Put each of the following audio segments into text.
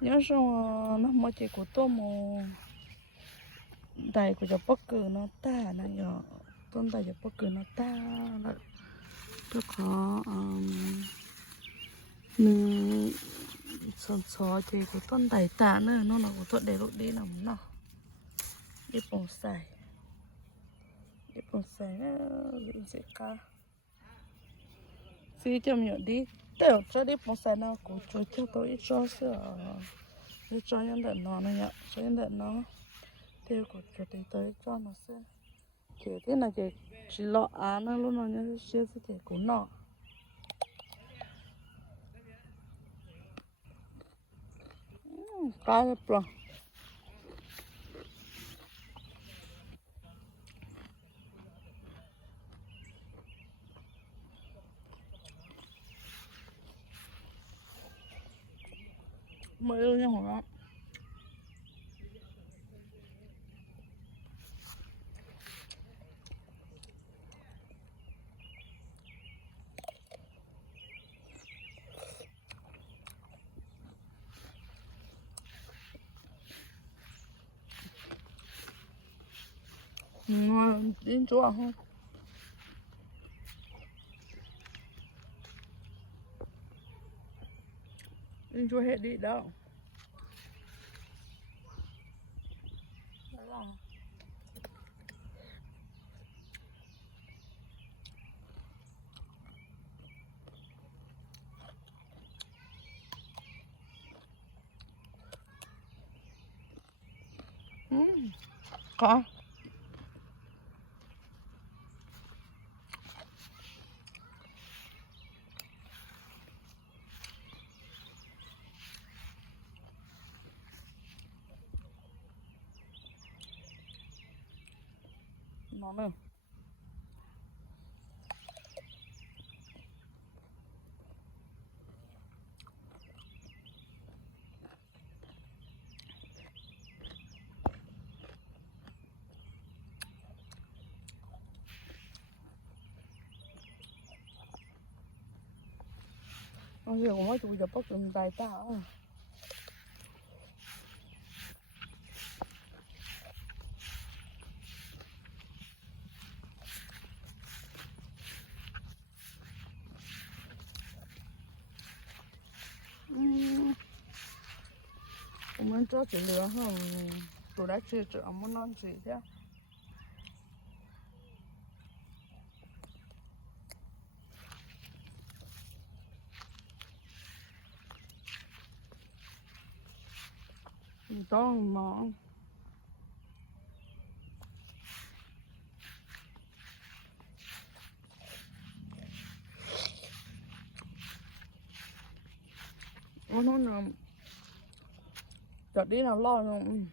nhớ xong nó mới chỉ của tôi mà đại của cho bất cứ nó ta này giờ tôn đại cho bất cứ nó ta là tôi có nương sòn sò thì của tôn đại ta nữa nó là của tôi để lúc đi làm nó đi bonsai nó dễ ca xí cho mình đi tiểu cho đi bonsai nào cũng cho tôi ít cho sữa ít cho nhân đợt nó này cho nhân đợt nó tiêu của cho tới cho nó sẽ thế là chỉ lọ nó luôn nó nhớ chia sẻ thì cũng nọ cá hết rồi mới luôn nha hả ngon đến chỗ à không đến chỗ hết đi đâu có nó nữa ông gì cũng mới tụi giờ bắt tụi đại ta mình cho chị lừa không tụi đã chưa chợ muốn non gì chứ to mà nó là chợ đi nào lo không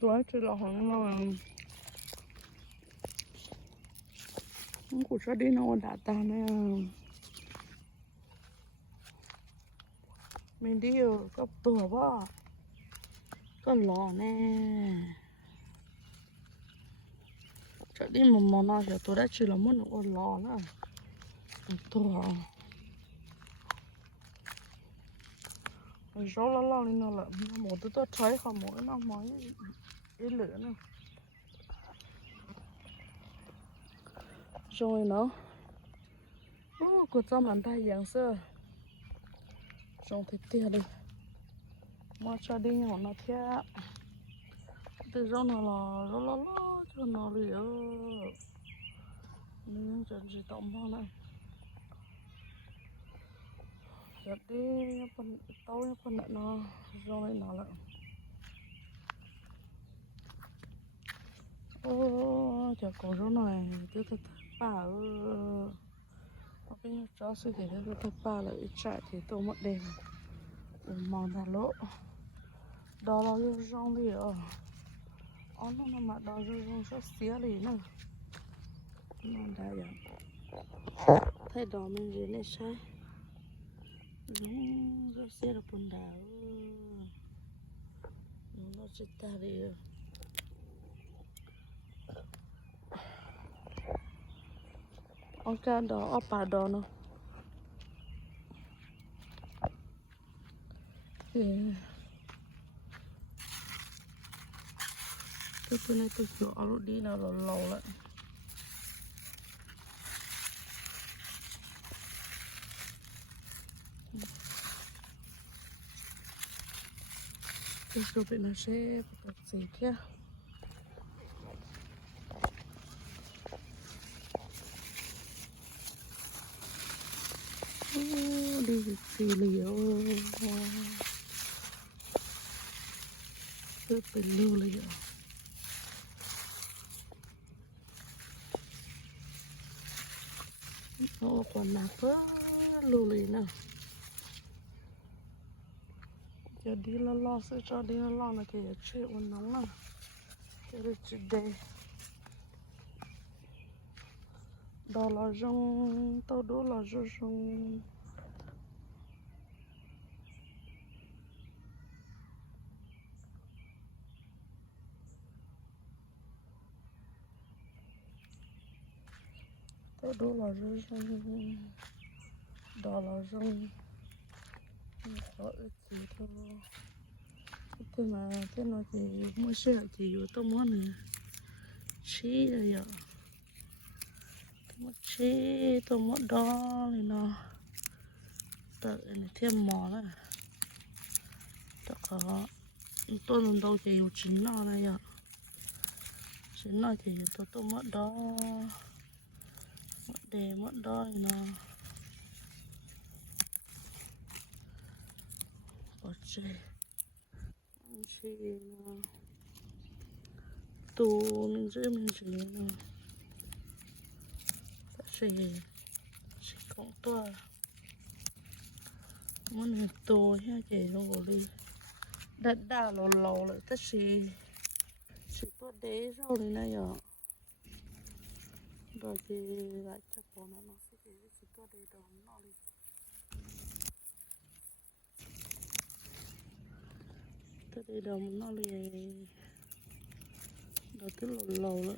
tôi chỉ là không là không có chợ đi nào đã ta nè mình đi ở cấp tủa quá có lò nè chợ đi một món nào thì tôi đã chỉ là muốn một lò nữa tủa rồi lo lên nó là một thứ tôi thấy không mỗi nó mới ít lửa nữa rồi nó của cho mình thay dạng sơ trong thịt tia đi mà cho đi nhỏ nó theo từ rau nó là lo cho nó liều nên chẳng chỉ tóm bao này chặt đi phần tao phần lại nó rau này nó lại ô chả có rau này tôi thật bà cái chó sư thì tôi thật bà lại chạy thì tôi mất đèn mòn là lỗ đó là rau đi ở nó mà đó rau rất xía đi nữa nó đã vậy thấy đó mình gì này sai rất xía được bún đảo nó chết ta đi ông cha đó ở bà đó nó Cái này tôi chỗ nó đi nào là lâu lại. Cái chỗ bên nó sẽ có gì kia. Đi xì liều. Cứ phải lưu liều. Ô còn nạp á lưu lì nào. Giờ đi lo sẽ cho đi lo là cái chuyện ổn nóng nào. Cái được chỉ đây. Đó là rong tao đó là rong. Tao đó là rong. Đó là rong. Có ít gì thôi. Thế mà thì mua xe thìอยู่tao muốn nè. Chí rồi ạ. Một chí tao muốn đó thì nó. Tự này thêm mỏ đó. Tao có. Tôi lần đầu thì hiểu chính nó đây ạ. Chính nó thì tôi muốn đó. Để mất đó thì nó. Bỏ chê. Anh chị nó. Tù mình giữ mình chỉ nó. Tại chỉ cộng tôi. Muốn hình tù nha chị nó gồ đi. Đã lâu lại tất chỉ tôi đế rồi này ạ. Rồi thì lại chắc bỏ nó sẽ chỉ tôi đế đó nó đi. Tôi đế đó nó đi. Rồi cứ lâu nữa.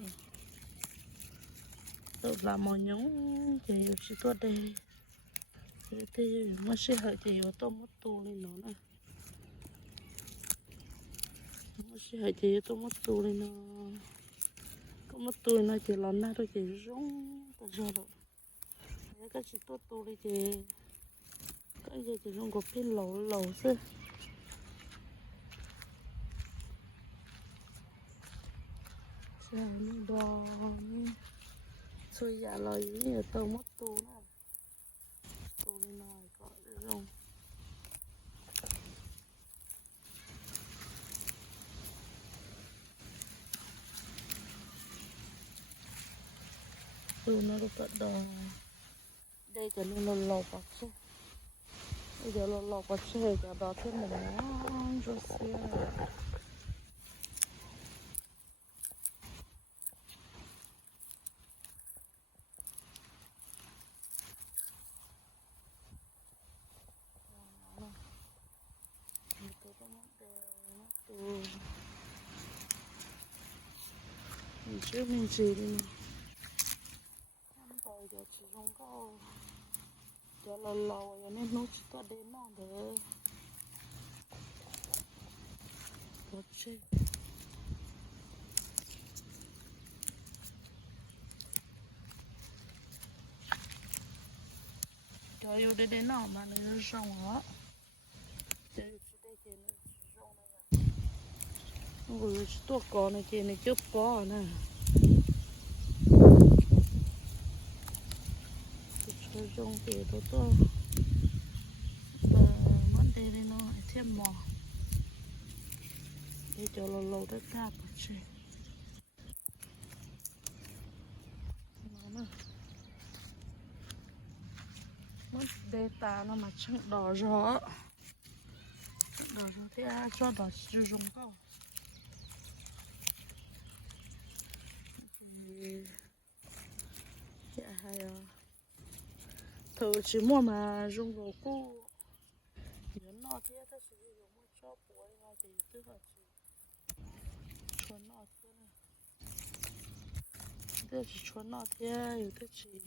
Tôi làm màu nhúng thì chỉ tôi đế. Thì mà sẽ hại thì tôi mất tù lên nó nè. Mà sẽ hại thì tôi mất tù lên nó. Có mất tù nó chỉ là nát rồi chỉ rung. Tại sao rồi. Cái chỉ tốt tù đi thì. Cái gì chỉ rung có phía lâu xưa. Sao nó đo. Thôi dạ lời gì là tôi mất tù nè. Tù lên nó có rung. Nó có đo. Đây cho nên là lò bạc chứ. Bây giờ là lò bạc chứ cả đó thêm một món rồi xưa. Mình chưa mình chỉ đi. Bây giờ chỉ dùng có giờ là lâu rồi nên nó chỉ có đến nó để có chơi. Cho yêu đến nó mà nó rong á. Để chỉ đây kia nó rong này. Ôi tôi có này kia này chớp có nè. Cho rong kia tôi món đây nó thêm mò. Để cho lâu đất ra có chơi. Mất đây ta nó mà chẳng đỏ rõ. Đỏ rõ thế cho đỏ sử dụng không? Dạ hay à. Thử chỉ mua mà dùng đồ cũ. Nhớ nó thế ta sử dụng một cho bố nó thì tức là chỉ chuẩn nó thế này. Thế chỉ chuẩn nó thế rồi thế chỉ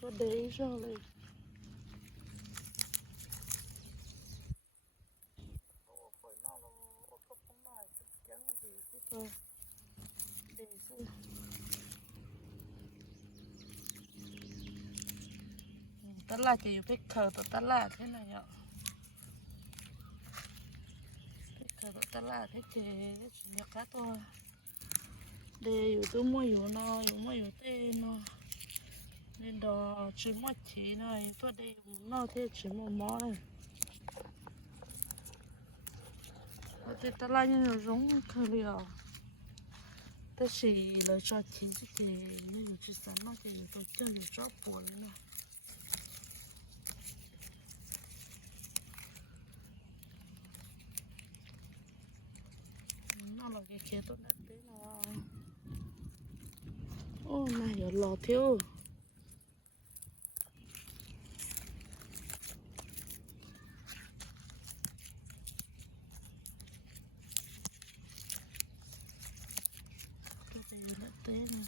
tôi đấy rồi. tất là chỉ biết khờ tụi tất là thế này nhở, biết khờ tụi tất là thế chỉ việc khác thôi, đểอยู่tôi muaอยู่nóอยู่muaอยู่tê nó nên đó chỉ mua chỉ này tôi đây nó thế chỉ mua mỏ này, thế tất là như nó giống khờ liều, thế chỉ là cho chỉ chứ nên chỉ sản nó thì tôi chơi nhiều chó buồn nữa. Nó là cái kia tôi đặt đấy là ô này ở lò thiếu cái gì đặt đấy này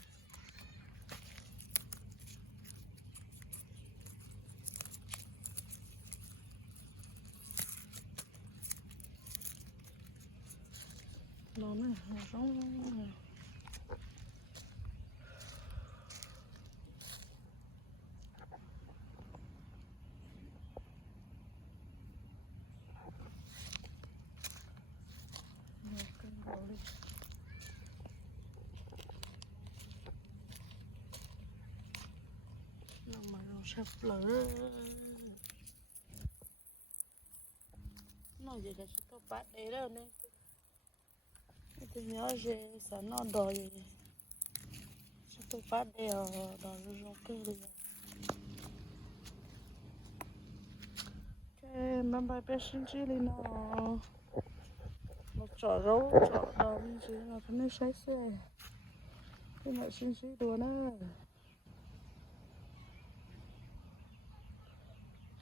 nó giống nó mà nó sắp lỡ nó gì cả chỉ có bát đấy đâu nên tôi nhớ gì sao nó đòi chỉ có bát đấy đòi nó cứ đi cái mấy bài bé sinh chi đi nó chở rau chở đào như thế là phải nên sấy xe cái này sinh chi đùa nữa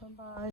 bye bye